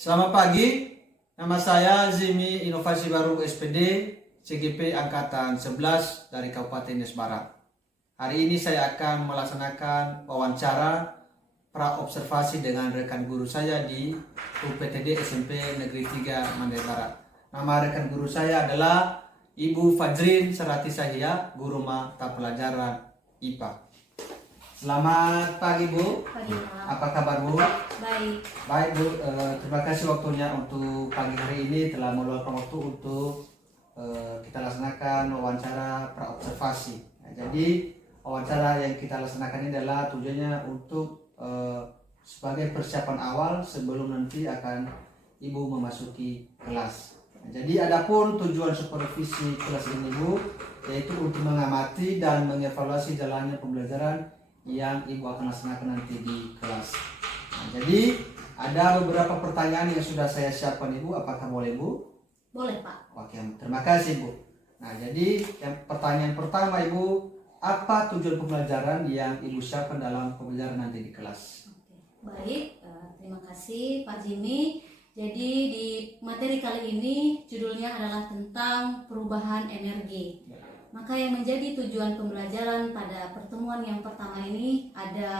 Selamat pagi, nama saya Zimi Inovasi Baru SPD CGP Angkatan 11 dari Kabupaten Nias Barat. Hari ini saya akan melaksanakan wawancara pra-observasi dengan rekan guru saya di UPTD SMP Negeri 3 Mandai Barat. Nama rekan guru saya adalah Ibu Fajrin Serati Sahia, Guru Mata Pelajaran IPA. Selamat pagi Bu. Pagi, Pak. Apa kabar Bu? Baik. Baik Bu, terima kasih waktunya untuk pagi hari ini telah meluangkan waktu untuk kita laksanakan wawancara pra-observasi. Nah, jadi wawancara yang kita laksanakan ini adalah tujuannya untuk sebagai persiapan awal sebelum nanti akan Ibu memasuki kelas. Nah, jadi adapun tujuan supervisi kelas ini Bu, yaitu untuk mengamati dan mengevaluasi jalannya pembelajaran yang Ibu akan laksanakan nanti di kelas. Nah, jadi ada beberapa pertanyaan yang sudah saya siapkan Ibu, apakah boleh Bu? Boleh, Pak. Oke, terima kasih Bu. Nah, jadi yang pertanyaan pertama Ibu, apa tujuan pembelajaran yang Ibu siapkan dalam pembelajaran nanti di kelas? Oke. Baik, terima kasih Pak Jimmy. Jadi di materi kali ini judulnya adalah tentang perubahan energi. Maka yang menjadi tujuan pembelajaran pada pertemuan yang pertama ini ada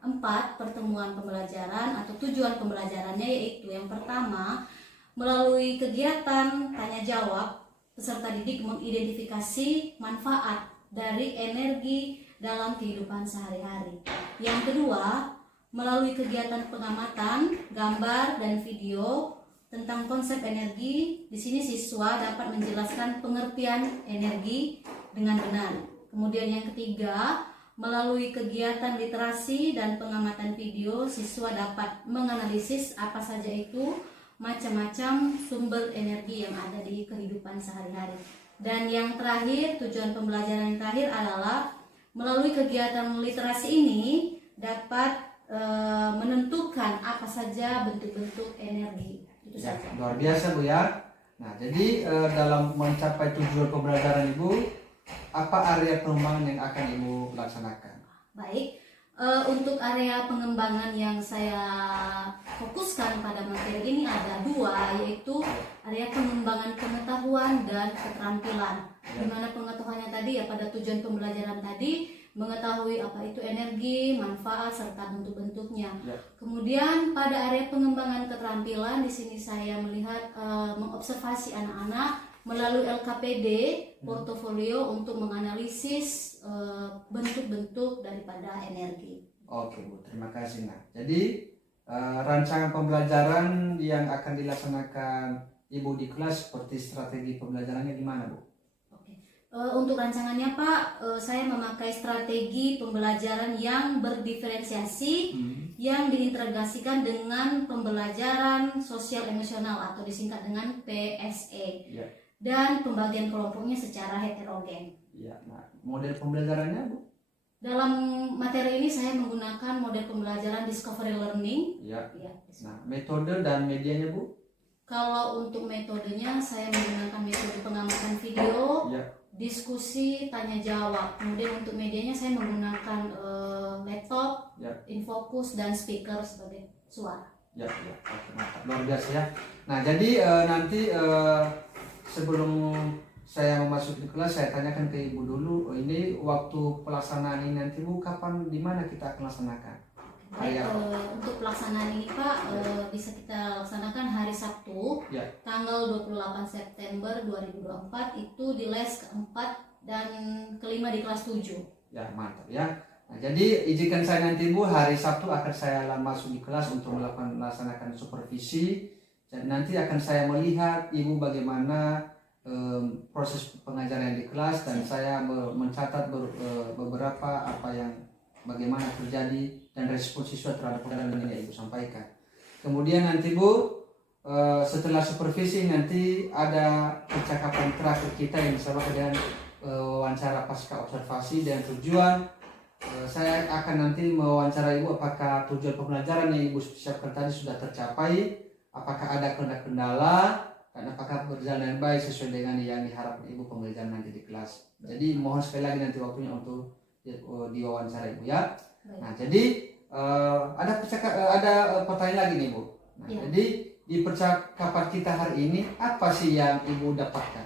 4 pertemuan pembelajaran atau tujuan pembelajarannya, yaitu yang pertama, melalui kegiatan tanya jawab, peserta didik mengidentifikasi manfaat dari energi dalam kehidupan sehari-hari. Yang kedua, melalui kegiatan pengamatan, gambar dan video tentang konsep energi. Di sini siswa dapat menjelaskan pengertian energi dengan benar. Kemudian yang ketiga, melalui kegiatan literasi dan pengamatan video, siswa dapat menganalisis apa saja itu macam-macam sumber energi yang ada di kehidupan sehari-hari. Dan yang terakhir, tujuan pembelajaran yang terakhir adalah melalui kegiatan literasi ini dapat menentukan apa saja bentuk-bentuk energi. Itu Ya, saja. luar biasa Bu ya. Nah, jadi dalam mencapai tujuan pembelajaran Ibu, apa area pengembangan yang akan Ibu laksanakan? Baik, untuk area pengembangan yang saya fokuskan pada materi ini ada 2, yaitu area pengembangan pengetahuan dan keterampilan. Di mana pengetahuannya tadi ya pada tujuan pembelajaran tadi mengetahui apa itu energi, manfaat serta bentuk-bentuknya. Ya. Kemudian pada area pengembangan keterampilan di sini saya melihat mengobservasi anak-anak melalui LKPD portofolio untuk menganalisis bentuk-bentuk daripada energi. Oke Bu, terima kasih. Nah, jadi rancangan pembelajaran yang akan dilaksanakan Ibu di kelas seperti strategi pembelajarannya gimana Bu? Oke. Untuk rancangannya Pak, saya memakai strategi pembelajaran yang berdiferensiasi yang diintegrasikan dengan pembelajaran sosial emosional atau disingkat dengan PSE. Ya. Dan pembagian kelompoknya secara heterogen. Ya, nah, model pembelajarannya Bu? Dalam materi ini saya menggunakan model pembelajaran discovery learning. Ya. Ya. Nah, metode dan medianya Bu? Kalau untuk metodenya saya menggunakan metode pengamatan video, Ya. diskusi, tanya jawab. Kemudian untuk medianya saya menggunakan laptop, Ya. infocus dan speaker sebagai suara. Ya, ya. Oke, mantap. Luar biasa ya. Nah, jadi nanti sebelum saya memasuki kelas, saya tanyakan ke Ibu dulu, ini waktu pelaksanaan ini nanti Bu, kapan, di mana kita akan laksanakan? Baik, untuk pelaksanaan ini Pak, bisa kita laksanakan hari Sabtu, Ya. tanggal 28 September 2024, itu di les keempat dan kelima di kelas 7. Ya, mantap ya. Nah, jadi izinkan saya nanti Bu, hari Sabtu akan saya masuk di kelas untuk melaksanakan supervisi. Dan nanti akan saya melihat Ibu bagaimana proses pengajaran di kelas, dan saya mencatat beberapa apa yang bagaimana terjadi dan respon siswa terhadap pembelajaran yang Ibu sampaikan. Kemudian nanti Bu, setelah supervisi nanti ada percakapan terakhir kita yang bersama dengan wawancara pasca observasi, dan tujuan saya akan nanti mewawancara Ibu apakah tujuan pembelajaran yang Ibu siapkan tadi sudah tercapai, apakah ada kendala, dan apakah berjalan dengan baik sesuai dengan yang diharapkan Ibu pembelajaran nanti di kelas. Jadi mohon sekali lagi nanti waktunya untuk diwawancara Ibu ya. Nah, jadi ada pertanyaan lagi nih Bu. Nah, Ya. jadi di percakapan kita hari ini apa sih yang Ibu dapatkan?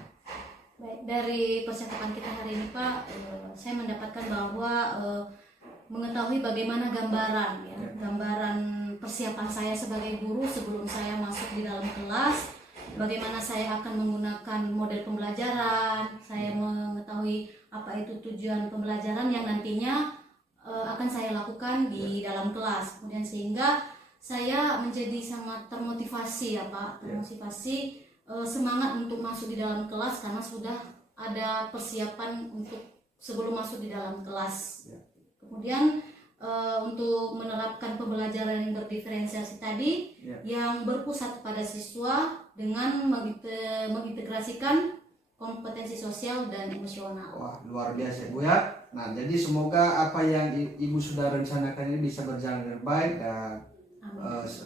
Baik, dari percakapan kita hari ini Pak, saya mendapatkan bahwa mengetahui bagaimana gambaran ya, gambaran persiapan saya sebagai guru sebelum saya masuk di dalam kelas, bagaimana saya akan menggunakan model pembelajaran, saya mengetahui apa itu tujuan pembelajaran yang nantinya akan saya lakukan di dalam kelas. Kemudian sehingga saya menjadi sangat termotivasi ya Pak, termotivasi semangat untuk masuk di dalam kelas karena sudah ada persiapan untuk sebelum masuk di dalam kelas. Kemudian untuk menerapkan pembelajaran yang berdiferensiasi tadi yang berpusat pada siswa dengan mengintegrasikan kompetensi sosial dan emosional. Wah, luar biasa Bu ya. Nah, jadi semoga apa yang Ibu sudah rencanakan ini bisa berjalan dengan baik dan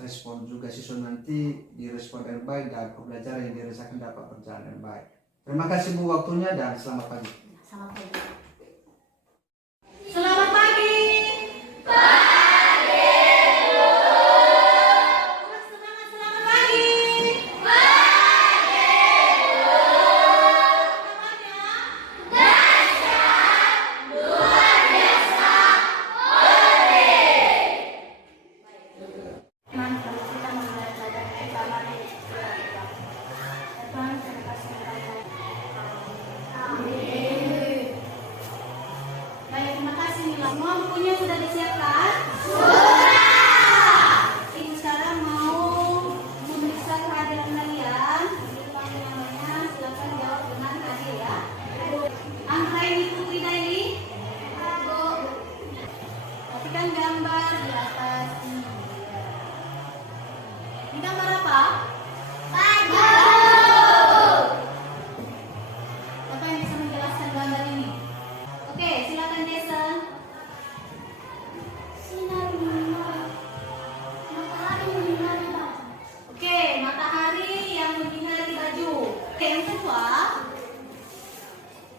respon juga siswa nanti direspon dengan baik dan pembelajaran yang dirasakan dapat berjalan dengan baik. Terima kasih Bu waktunya dan selamat pagi. Selamat pagi. Selamat pagi. Baik, terima kasih Mila. Semua bukunya sudah disiapkan? Sudah. Ibu sekarang mau memeriksa kehadiran kalian. Dipanggil namanya, silakan jawab dengan hadir ya. Anggraini Putri Daili. Perhatikan gambar di atas ini. Ini gambar apa? Baju. Siapa yang bisa menjelaskan gambar ini? Oke, silakan Jason. Sinar menyinari. Matahari menyinari baju. Oke, matahari yang menyinari baju. Oke, yang kedua.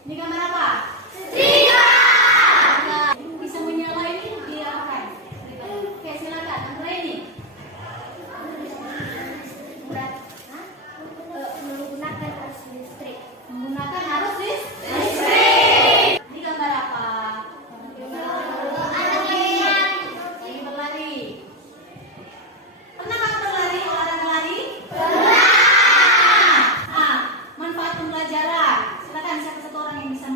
Ini gambar apa? Tiga. Bisa menyala ini diarahkan. Oke, silakan. Anggraini. Menggunakan arus listrik. Menggunakan arus listrik. Ini gambar apa? Lagi berlari. Pernah kamu berlari, olahraga lari? Pernah. Manfaat pembelajaran. Silakan siapa satu orang yang bisa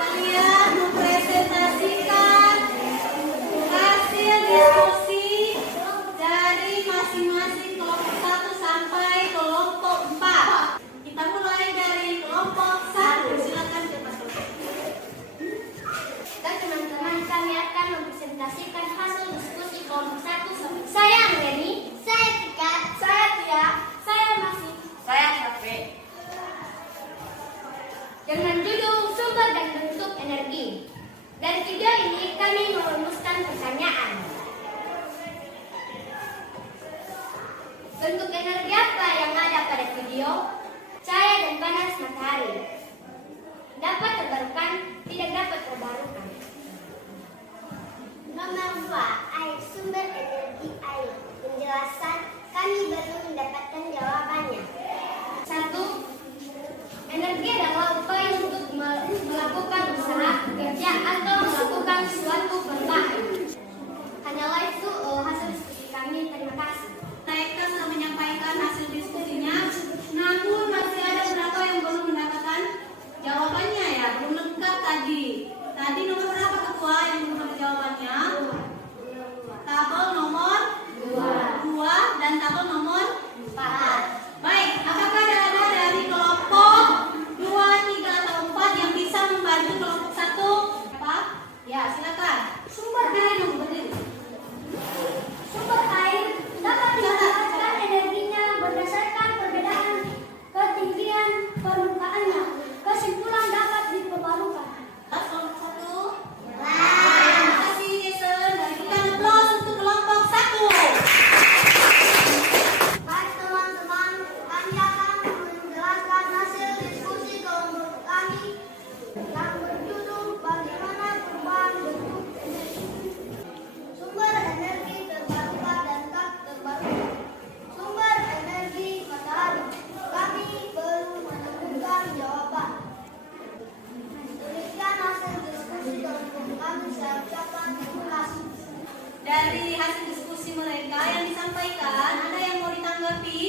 Kalian mempresentasikan hasil diskusi dari masing-masing kelompok 1 sampai kelompok 4. Kita mulai dari kelompok 1. Silakan cepat. Dan teman-teman, kami akan mempresentasikan hasil diskusi kelompok 1. Saya Anggani, saya Tika, saya Tia, saya Masih, saya Syafiq. Dengan judul sumber dan bentuk energi. Dari video ini kami merumuskan pertanyaan. Bentuk energi apa yang ada pada video? Cahaya dan panas matahari. Dapat terbarukan, tidak dapat terbarukan. Nomor 2, air, sumber energi air. Penjelasan, kami baru mendapatkan jawabannya. 1. Energi adalah upaya untuk melakukan usaha, kerja, atau melakukan suatu perbuatan. Hanyalah itu hasil diskusi kami. Terima kasih. Mereka sudah menyampaikan hasil diskusinya, namun masih ada beberapa yang belum mendapatkan jawabannya ya, belum lengkap tadi. Tadi nomor berapa ketua yang belum dapat jawabannya? Tabel nomor 2 dan tabel nomor 4. Baik, apakah ada dari kelompok 2, 3, atau 4 yang bisa membantu kelompok 1? Apa? Ya, silakan. Sumber air yang berdiri. Sumber air dapat didapatkan energinya berdasarkan perbedaan ketinggian permukaannya. Kesimpulan dapat diperbarukan. Kelompok 1. Terima kasih, Jason. Berikan aplaus untuk kelompok 1. Baik teman-teman, kami akan menjelaskan hasil diskusi kelompok kami yang berjudul bagaimana perubahan bentuk energi. Sumber energi terbarukan dan tak terbarukan. Sumber energi matahari. Kami belum menemukan jawaban. Demikian hasil diskusi kelompok kami. Saya ucapkan terima kasih. Dari hasil diskusi mereka yang disampaikan, ada yang mau ditanggapi?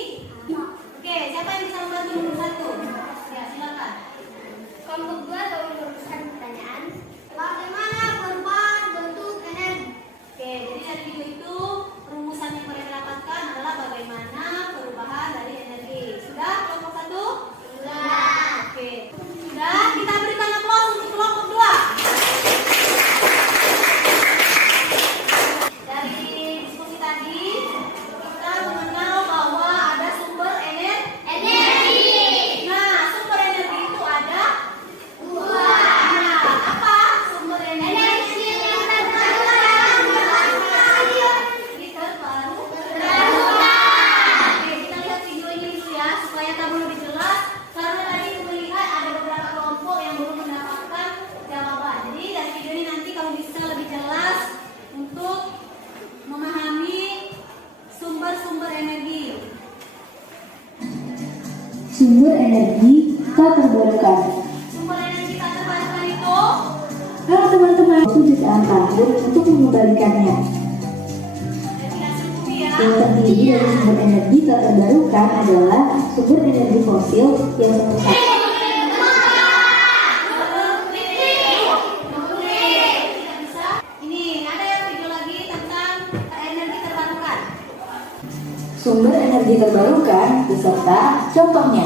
Oke, siapa yang bisa membantu nomor 1? Ya, silakan. Kelompok 2 telah merumuskan pertanyaan. Bagaimana perubahan bentuk energi? Oke, jadi dari video itu rumusan yang mereka dapatkan adalah bagaimana perubahan dari energi. Sudah kelompok 1? Sudah. Oke, sudah. Kita berikan aplaus untuk kelompok 2. Dari diskusi tadi, kita mengenal bahwa ada sumber energi. Nah, sumber energi itu ada 2. Nah, apa sumber energi? Energi yang terbarukan. Oke, kita lihat video ini dulu ya, supaya kamu lebih jelas. Karena tadi melihat ada beberapa kelompok yang belum mendapatkan jawaban. Jadi dari video ini nanti kamu bisa lebih jelas untuk memahami sumber-sumber energi. Sumber energi tak terbarukan. Sumber energi tak terbarukan itu Kalau teman-teman jutaan tahun untuk mengembalikannya. definisi ilmiah. Yang terdiri dari sumber energi tak terbarukan adalah sumber energi fosil yang merusak. Ini ada video lagi tentang energi sumber energi terbarukan beserta contohnya.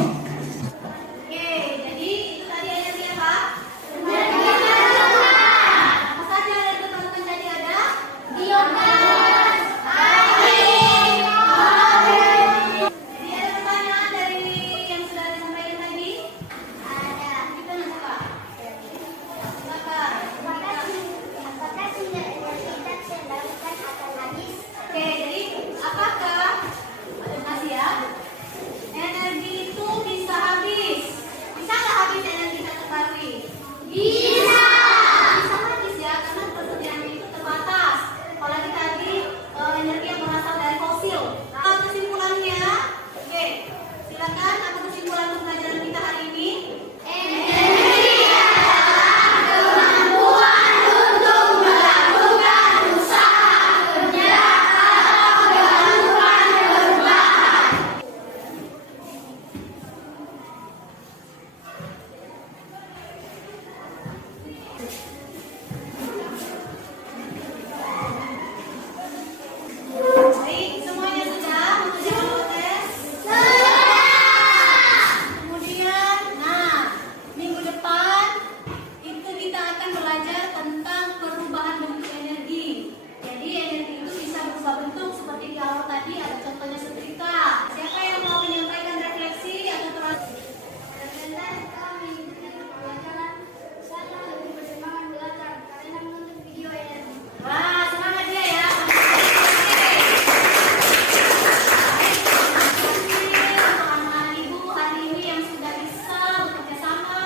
Oke, jadi itu tadi energi apa? Energi terbarukan. Apa saja energi terbarukan tadi ada? Biogas, air, jadi ada pertanyaan dari yang sudah disampaikan tadi? Ada. Kita nanti Pak. Silakan. Apakah sumber energi terbarukan akan habis? Oke, jadi apakah masih ya? Energi itu bisa habis. Bisa nggak habis energi terbarukan? Bisa. Bisa habis ya, karena persediaannya itu terbatas. Apalagi tadi energi yang berasal dari fosil. Apa kesimpulannya? Oke, silakan. Apa kesimpulan pembelajaran kita hari ini? Energi adalah kemampuan untuk melakukan usaha kerja atau melakukan perubahan. Baik, semuanya sudah mengerjakan tes? Kemudian, minggu depan itu kita akan belajar tentang perubahan bentuk energi. Jadi energi itu bisa berubah bentuk seperti di awal tadi, ada contohnya setrika. Siapa yang mau menyampaikan refleksi atau terus? Sebentar kami pelajaran saya lebih bersemangat belajar karena menonton video energi. Wah, semangat dia ya. Untuk anak ibu hari ini yang sudah bisa bekerja sama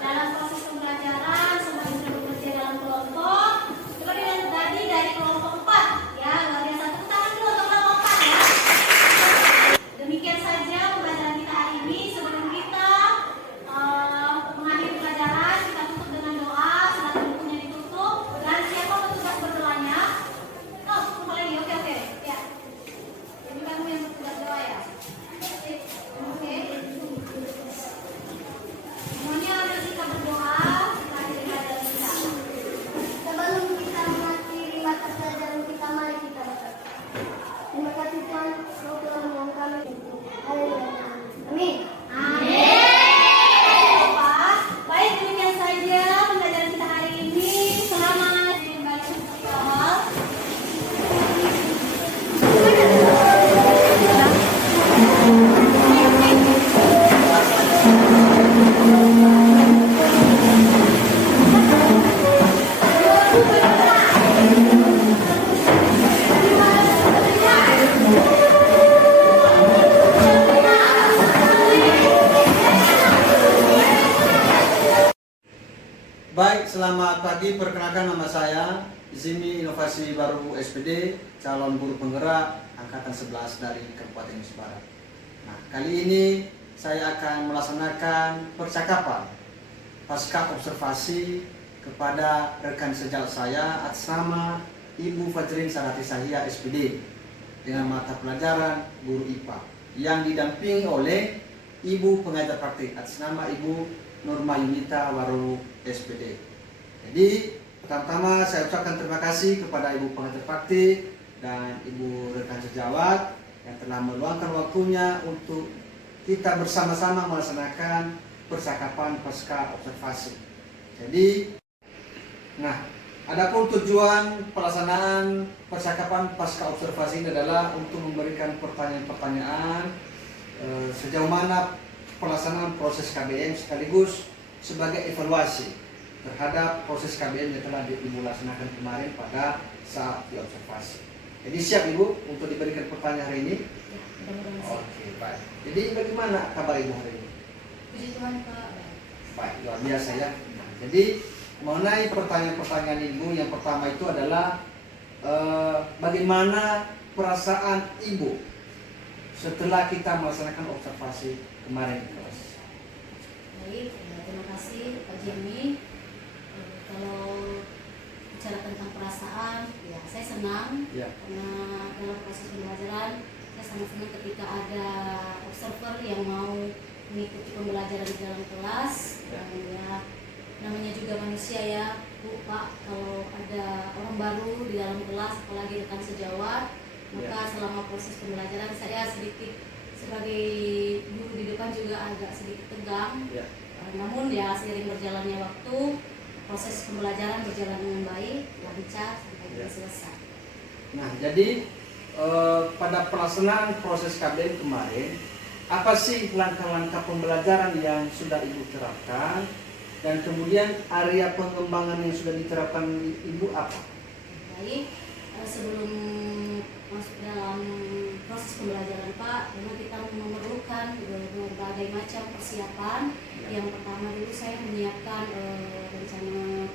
dalam proses pembelajaran, semua sudah bekerja dalam kelompok. Seperti yang tadi dari kelompok 4, ya luar biasa. Tepuk tangan dulu untuk kelompok 4 ya. Demikian saja pembelajaran kita hari ini. Sebelum kita mengakhiri pelajaran, kita tutup dengan doa. Silakan bukunya ditutup. Dan siapa petugas berdoanya? Oh, tutup lagi. Oke. Ya. Jadi kamu yang bertugas doa ya. Oke. Semuanya ada kita berdoa. Kita akhiri pelajaran kita. Sebelum kita mengakhiri mata pelajaran kita, mari kita berdoa. Terima kasih Tuhan, Kau telah menolong kami. Haleluya. Amin. Pak. Baik, demikian saja pembelajaran kita hari ini. Selamat kembali ke awal. Baik, selamat pagi. Perkenalkan nama saya Zimi Inovasi Baru SPD, calon buruh penggerak angkatan 11 dari Kabupaten Nusa Barat. Nah, kali ini saya akan melaksanakan percakapan pasca observasi kepada rekan sejawat saya atas nama Ibu Fajrin Sarati Sahia SPD dengan mata pelajaran guru IPA yang didampingi oleh Ibu pengajar praktik atas nama Ibu Nurma Yunita Waru SPD. Jadi pertama-tama saya ucapkan terima kasih kepada Ibu pengajar praktik dan Ibu rekan sejawat yang telah meluangkan waktunya untuk kita bersama-sama melaksanakan percakapan pasca observasi. Jadi, adapun tujuan pelaksanaan percakapan pasca observasi ini adalah untuk memberikan pertanyaan-pertanyaan sejauh mana pelaksanaan proses KBM sekaligus sebagai evaluasi terhadap proses KBM yang telah Ibu laksanakan kemarin pada saat diobservasi. Jadi siap Ibu untuk diberikan pertanyaan hari ini? Ya, mudah-mudahan siap. Oke, baik. Jadi bagaimana kabar Ibu hari ini? Puji Tuhan Pak. Baik, luar biasa ya. Jadi mengenai pertanyaan-pertanyaan Ibu, yang pertama itu adalah bagaimana perasaan Ibu setelah kita melaksanakan observasi kemarin di kelas? Baik, terima kasih Pak Jimmy. Kalau bicara tentang perasaan, ya saya senang Ya. karena dalam proses pembelajaran saya sangat senang ketika ada observer yang mau mengikuti pembelajaran di dalam kelas. Dan ya namanya juga manusia ya Bu, Pak, kalau ada orang baru di dalam kelas apalagi rekan sejawat Maka selama proses pembelajaran saya sedikit sebagai guru di depan juga agak sedikit tegang. Namun ya seiring berjalannya waktu proses pembelajaran berjalan dengan baik, lancar sampai selesai. Nah, jadi pada pelaksanaan proses KBM kemarin, apa sih langkah-langkah pembelajaran yang sudah Ibu terapkan, dan kemudian area pengembangan yang sudah diterapkan Ibu apa? Baik, sebelum masuk dalam proses pembelajaran Pak, memang kita memerlukan berbagai macam persiapan. Yang pertama dulu saya menyiapkan rencana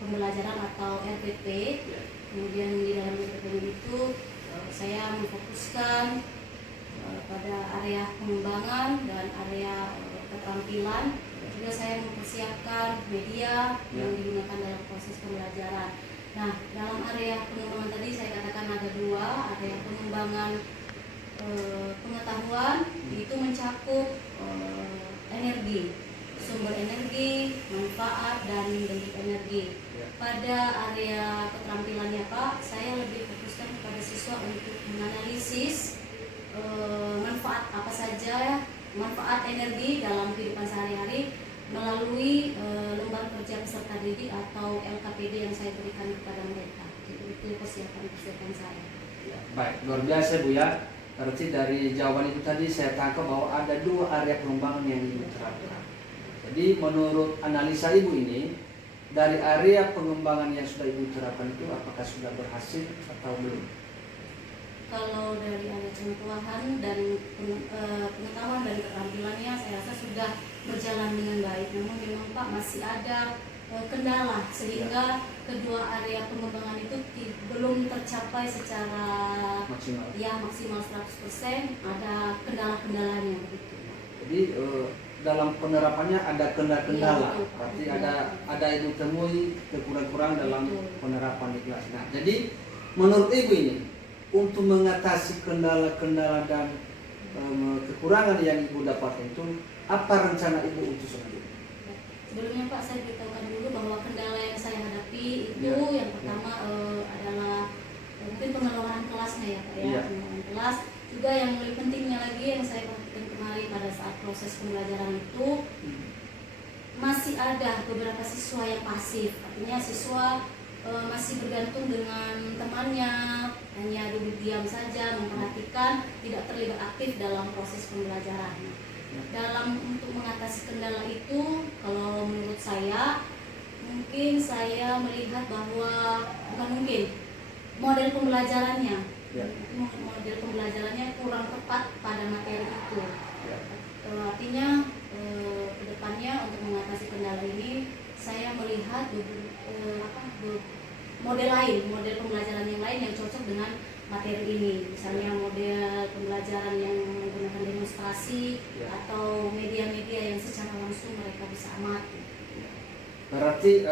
pembelajaran atau RPP. Kemudian di dalam RPP itu saya memfokuskan pada area pengembangan dan area keterampilan. Juga saya mempersiapkan media yang digunakan dalam proses pembelajaran. Nah, dalam area pengembangan tadi saya katakan ada dua, area pengembangan pengetahuan itu mencakup energi, sumber energi, manfaat, dan bentuk energi. Pada area keterampilannya Pak, saya lebih fokuskan kepada siswa untuk menganalisis manfaat apa saja, manfaat energi dalam kehidupan sehari-hari melalui lembar kerja peserta didik atau LKPD yang saya berikan kepada mereka. Itu persiapan saya. Baik, luar biasa Bu ya. Berarti dari jawaban itu tadi saya tangkap bahwa ada dua area pengembangan yang Ibu terapkan. Jadi menurut analisa Ibu ini, dari area pengembangan yang sudah Ibu terapkan itu apakah sudah berhasil atau belum? Kalau dari area pengetahuan dan pengetahuan dan keterampilannya saya rasa sudah berjalan dengan baik. Namun memang Pak masih ada kendala sehingga kedua area pengembangan itu belum tercapai secara maksimal 100%, ada kendala-kendalanya begitu. Jadi dalam penerapannya ada kendala-kendala, berarti ada Ibu temui kekurangan dalam penerapan di kelas. Nah, jadi menurut Ibu ini untuk mengatasi kendala-kendala dan kekurangan yang Ibu dapatkan itu, apa rencana Ibu untuk selanjutnya? Sebelumnya Pak, saya beritahukan dulu bahwa kendala yang saya hadapi itu yang pertama adalah mungkin pengelolaan kelasnya ya Pak ya, pengelolaan kelas. Juga yang lebih pentingnya lagi yang saya perhatikan kemarin pada saat proses pembelajaran itu masih ada beberapa siswa yang pasif, artinya siswa masih bergantung dengan temannya, hanya duduk diam saja, memperhatikan, tidak terlibat aktif dalam proses pembelajaran. Dalam untuk mengatasi kendala itu, kalau menurut saya, mungkin saya melihat bahwa bukan mungkin model pembelajarannya, model pembelajarannya kurang tepat pada materi itu. Artinya kedepannya untuk mengatasi kendala ini, saya melihat model pembelajaran yang lain yang cocok dengan materi ini, misalnya model pembelajaran yang menggunakan demonstrasi atau media-media yang secara langsung mereka bisa amati. Berarti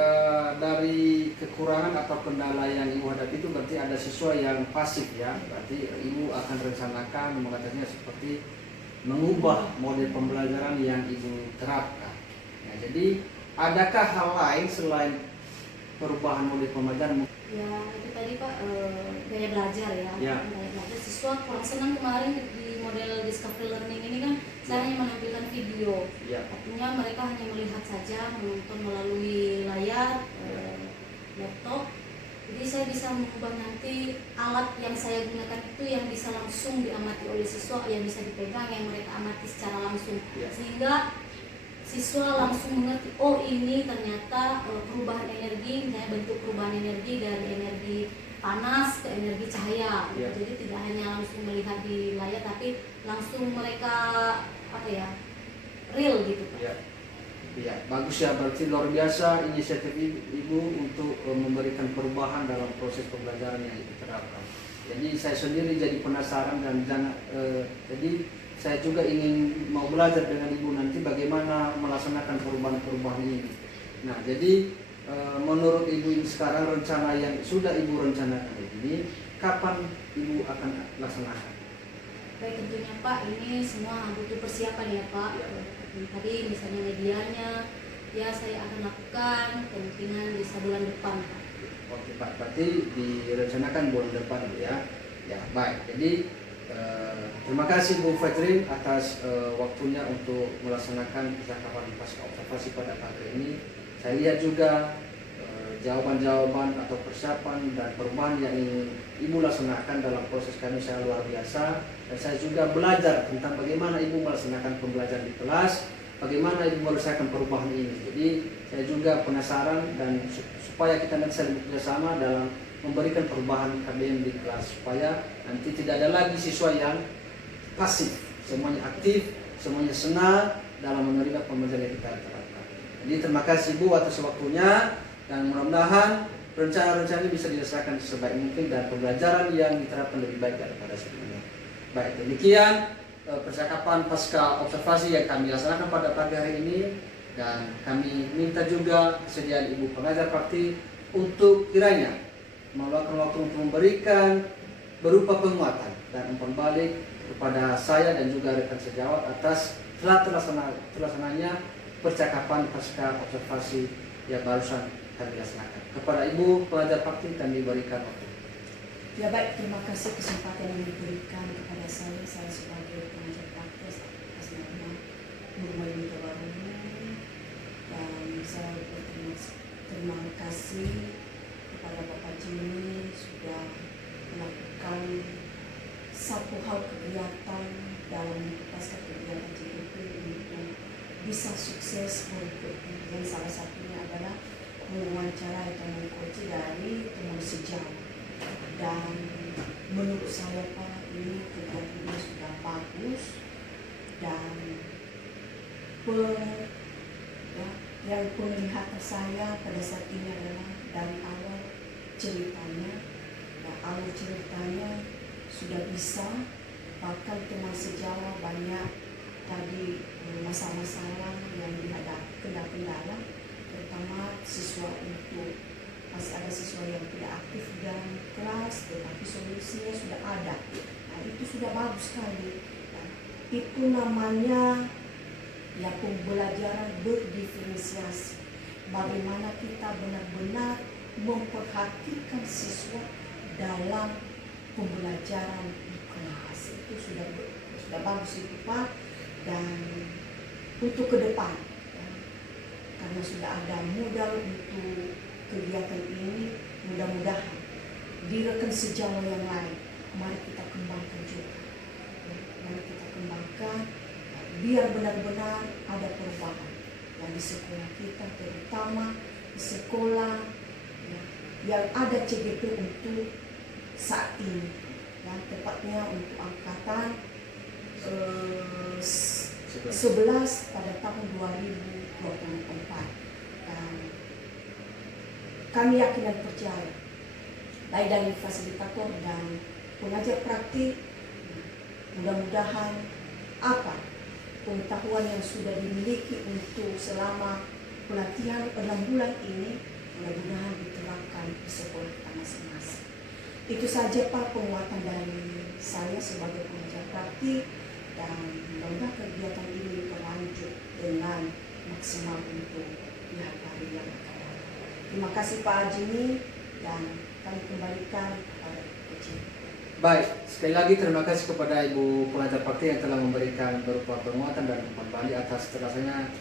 dari kekurangan atau kendala yang Ibu hadapi itu berarti ada siswa yang pasif ya, berarti Ibu akan rencanakan mengatasinya seperti mengubah model pembelajaran yang Ibu terapkan. Nah, jadi adakah hal lain selain perubahan model pembelajaran? Ya itu tadi Pak, gaya belajar ya. Gaya belajar siswa kurang senang kemarin di model discovery learning ini kan saya hanya menampilkan video. Artinya mereka hanya melihat saja, menonton melalui layar laptop. Jadi saya bisa mengubah nanti alat yang saya gunakan itu yang bisa langsung diamati oleh siswa, yang bisa dipegang, yang mereka amati secara langsung, sehingga siswa langsung mengerti, oh ini ternyata perubahan energi, misalnya bentuk perubahan energi dari energi panas ke energi cahaya. Jadi tidak hanya langsung melihat di layar, tapi langsung mereka real gitu. Ya, bagus ya, berarti luar biasa inisiatif Ibu untuk memberikan perubahan dalam proses pembelajaran yang Ibu terapkan. Jadi saya sendiri jadi penasaran dan jadi saya juga ingin mau belajar dengan Ibu nanti bagaimana melaksanakan perubahan-perubahan ini. Nah, jadi menurut Ibu ini sekarang rencana yang sudah Ibu rencanakan ini, kapan Ibu akan laksanakan? Baik, tentunya Pak, ini semua butuh persiapan ya Pak. Tadi misalnya medianya, ya saya akan lakukan kemungkinan bisa bulan depan Pak. Oke Pak, berarti direncanakan bulan depan ya. Ya, baik. Jadi terima kasih Bu Fajrin atas waktunya untuk melaksanakan percakapan pasca observasi pada pagi ini. Saya lihat juga jawaban-jawaban atau persiapan dan perubahan yang ingin Ibu laksanakan dalam proses kami saya luar biasa. Dan saya juga belajar tentang bagaimana Ibu melaksanakan pembelajaran di kelas, bagaimana Ibu menyelesaikan perubahan ini. Jadi saya juga penasaran dan supaya kita nanti saling bekerjasama dalam memberikan perubahan KBM di kelas, supaya nanti tidak ada lagi siswa yang pasif, semuanya aktif, semuanya senang dalam menerima pembelajaran yang kita terapkan. Jadi terima kasih Bu atas waktunya, dan mudah-mudahan rencana-rencana ini bisa diselesaikan sebaik mungkin dan pembelajaran yang diterapkan lebih baik daripada sebelumnya. Baik, demikian percakapan pasca observasi yang kami laksanakan pada pagi hari ini, dan kami minta juga kesediaan Ibu pengajar praktik untuk kiranya meluangkan waktu untuk memberikan berupa penguatan dan umpan balik kepada saya dan juga rekan sejawat atas telah terlaksananya percakapan pasca observasi yang barusan kami laksanakan. Kepada Ibu pengajar praktik kami berikan waktu. Ya baik, terima kasih kesempatan yang diberikan kepada saya sebagai pengajar praktek atas nama Nurmaini Tabaruni, dan saya berterima kasih kepada Bapak Jimmy sudah melakukan satu hal kegiatan dalam pasca kegiatan JDP untuk bisa sukses berikutnya, dan salah satunya adalah mewawancarai atau mengkoci dari teman sejauh. Dan menurut saya Pak, ini kegiatan ini sudah bagus, dan yang penglihatan saya pada saat ini adalah dari awal ceritanya, alur ceritanya sudah bisa, bahkan teman sejawat banyak tadi masalah-masalah yang dihadapi, kendala-kendala, terutama siswa itu masih ada siswa yang tidak aktif dalam kelas, tetapi solusinya sudah ada. Nah, itu sudah bagus sekali. Nah, itu namanya ya pembelajaran berdiferensiasi. Bagaimana kita benar-benar memperhatikan siswa dalam pembelajaran di kelas. Itu sudah bagus itu Pak. Dan untuk ke depan, ya, karena sudah ada modal untuk kegiatan ini, mudah-mudahan di rekan sejauh yang lain, mari kita kembangkan juga. Ya, mari kita kembangkan, ya, biar benar-benar ada perubahan yang di sekolah kita, terutama di sekolah ya, yang ada CGP untuk saat ini, ya, tepatnya untuk angkatan 11 pada tahun 2024. Dan kami yakin dan percaya, baik dari fasilitator dan pengajar praktik, mudah-mudahan pengetahuan yang sudah dimiliki untuk selama pelatihan 6 bulan ini, mudah-mudahan diterapkan di sekolah kita masing-masing. Itu saja Pak penguatan dari saya sebagai pengajar praktik, dan mudah-mudahan kegiatan ini berlanjut dengan maksimal untuk di hari yang akan datang. Terima kasih Pak Jimmy, dan kami kembalikan kepada Coach. Baik, sekali lagi terima kasih kepada Ibu pengajar praktik yang telah memberikan berupa penguatan dan umpan balik atas terlaksananya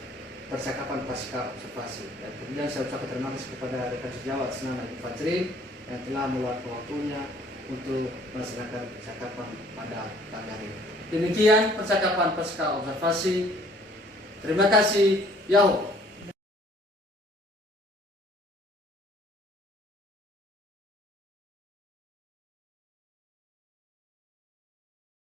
percakapan pasca observasi. Dan kemudian saya ucapkan terima kasih kepada rekan sejawat senama Ibu Fajrin yang telah meluangkan waktunya untuk melaksanakan percakapan pada pagi hari ini. Demikian percakapan pasca observasi. Terima kasih. Yahoo.